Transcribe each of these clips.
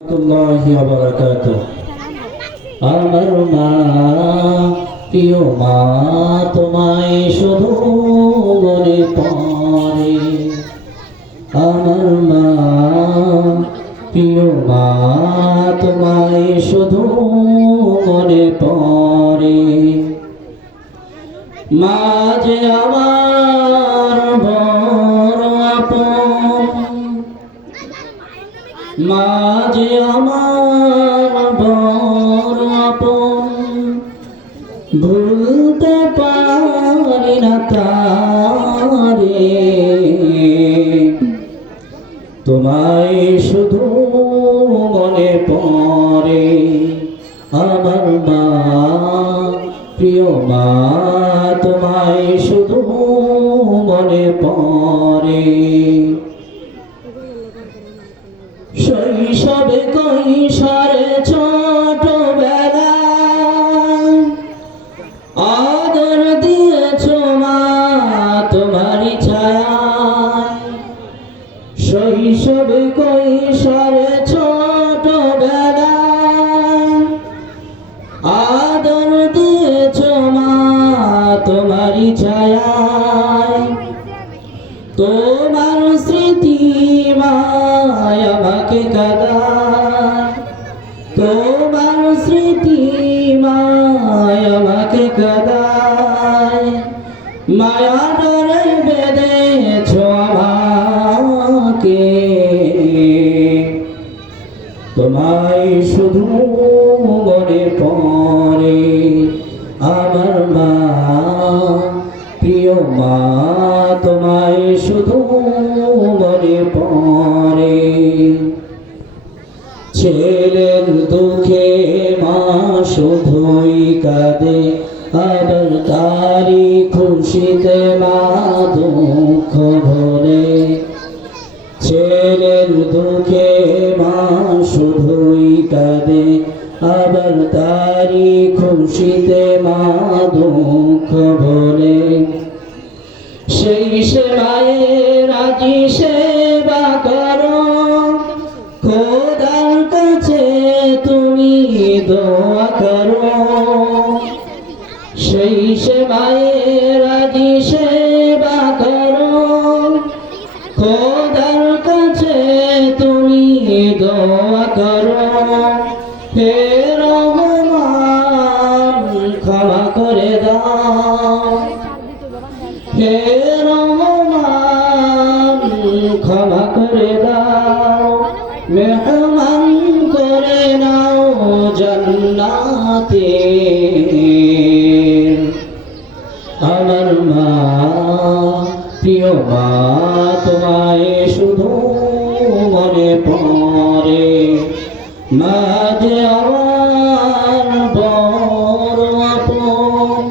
রাহমাতুল্লাহি ওয়া বারাকাতুহু। আমার মা, প্রিয় মা, তোমায় শুধু মনে পড়ে। আমার মা, প্রিয় মা, তোমায় শুধু মনে পড়ে। মা যে আমার বড় আপন, মা যে আমার বড় আপন, ভুলতে পারি না তারে। তোমায় শুধু মনে পড়ে। আমার মা, প্রিয় মা, তোমায় শুধু মনে পড়ে। শৈশবে কৈশোরে ছোটবেলায় আদর দিয়েছ মা তোমারই ছায়ায়। শৈশবে কৈশোরে ছোটবেলায় আদর দিয়েছ মা তোমারই ছায়ায়। তোমার স্মৃতি মায় আমাকে কাঁদায়, তোমার স্মৃতি মায় আমাকে কাঁদায়। মায়া ডরে বেঁধেছ আমাকে, তোমায় শুধু মনে পড়ে। আমার মা, প্রিয় মা, তোমায় শুধু মনে পড়ে। ছেলের দুঃখে মা শুধুই কাঁদে, আবার তারি খুশিতে মা দুঃখ ভরে। ছেলের দুঃখে মা শুধুই কাঁদে, আবার তারি খুশিতে মা দুঃখ ভরে। সেই সেবায়ের আজি সেবা করো, খোদার কাছে তুমি দোয়া করো। সেই সেবায়ের আজি সেবা করো, খোদার কাছে তুমি দোয়া করো। হে রহমান ক্ষমা করে দাও, হে রহমান ক্ষমা করে দাও। মেহমান করে নাও জান্নাতে। আমার মা, প্রিয় মা, তোমায় শুধু মনে পড়ে। মা যে আমার বড় আপন,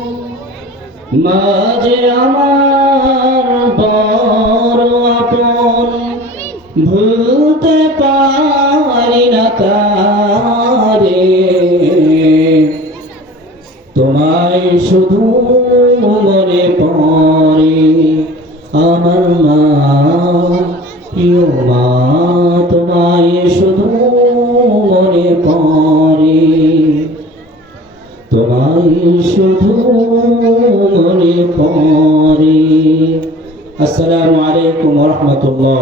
মা যে আমার বড় আপন, ভুলতে পারি না তারে। তোমায় শুধু মনে পড়ে। আমার মা, প্রিয় মা, তোমায় শুধু মনে পড়ে। তোমায় শুধু মনে পড়ে। আসসালামু আলাইকুম ওয়া রাহমাতুল্লাহ।